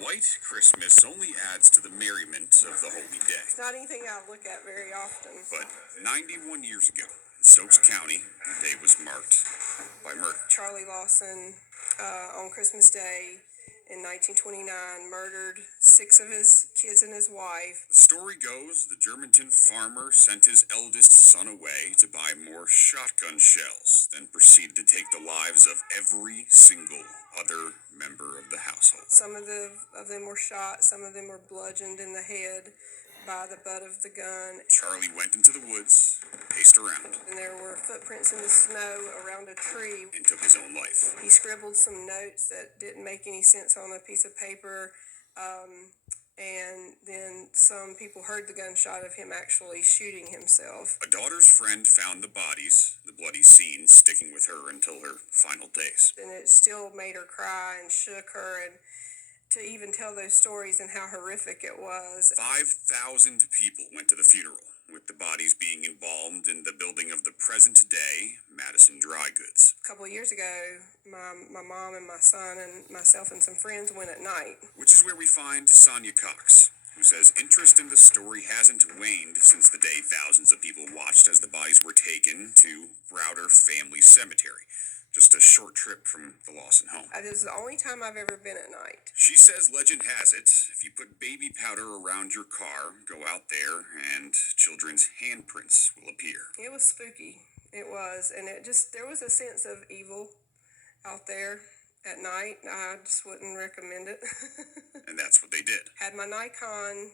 White Christmas only adds to the merriment of the holy day. It's not anything I look at very often. But 91 years ago, in Stokes County, the day was marked by murder. Charlie Lawson, on Christmas Day in 1929, murdered 6 of his kids and his wife. The story goes the Germantown farmer sent his eldest son away to buy more shotgun shells, then proceeded to take the lives of every single other member of the household. Some of them were shot, some of them were bludgeoned in the head by the butt of the gun. Charlie went into the woods, paced around, And there were footprints in the snow around a tree. and took his own life. He scribbled some notes that didn't make any sense on a piece of paper. And then some people heard the gunshot of him actually shooting himself. A daughter's friend found the bodies, the bloody scene sticking with her until her final days. And it still made her cry and shook her, and to even tell those stories and how horrific it was. 5,000 people went to the funeral, with the bodies being embalmed in the building of the present-day Madison Dry Goods. A couple of years ago, my mom and my son and myself and some friends went at night. Which is where we find Sonia Cox, who says interest in the story hasn't waned since the day thousands of people watched as the bodies were taken to Browder Family Cemetery, just a short trip from the Lawson home. This is the only time I've ever been at night. She says legend has it, if you put baby powder around your car, go out there, and children's handprints will appear. It was spooky. It was, and there was a sense of evil out there at night. I just wouldn't recommend it. And that's what they did. Had my Nikon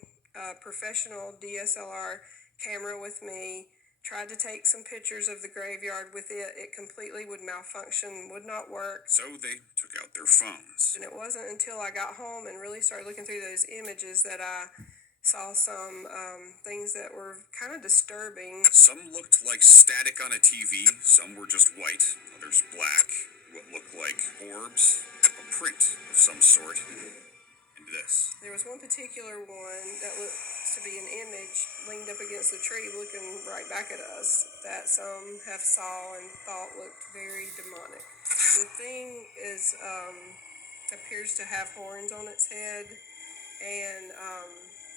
professional DSLR camera with me. Tried to take some pictures of the graveyard with it. It completely would malfunction, would not work. So they took out their phones. And it wasn't until I got home and really started looking through those images that I saw some things that were kind of disturbing. Some looked like static on a TV, some were just white, others black, what looked like orbs, a print of some sort. And this. There was one particular one that looked to be an image leaned up against the tree looking right back at us that some have saw and thought looked very demonic. The thing appears to have horns on its head, and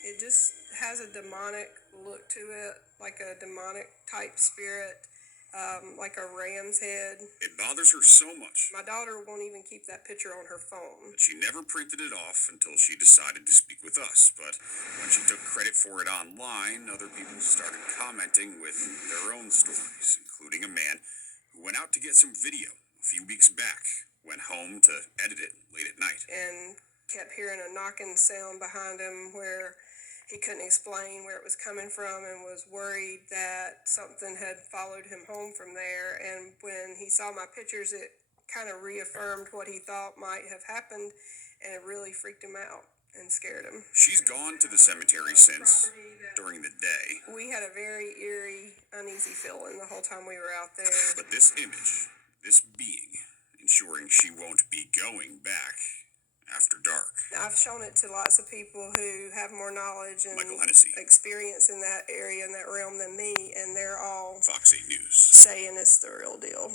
it just has a demonic look to it, like a demonic type spirit, like a ram's head. It bothers her so much My daughter won't even keep that picture on her phone. that she never printed it off until she decided to speak with us. But when she took credit for it online, other people started commenting with their own stories, including a man who went out to get some video a few weeks back, went home to edit it late at night, And kept hearing a knocking sound behind him where he couldn't explain where it was coming from and was worried that something had followed him home from there. And when he saw my pictures, it kind of reaffirmed what he thought might have happened, and it really freaked him out and scared him. She's gone to the cemetery since during the day. We had a very eerie, uneasy feeling the whole time we were out there. But this image, this being, ensuring she won't be going back after dark. I've shown it to lots of people who have more knowledge and Michael Hennessy, experience in that area, in that realm than me, and they're all Fox 8 News. saying it's the real deal.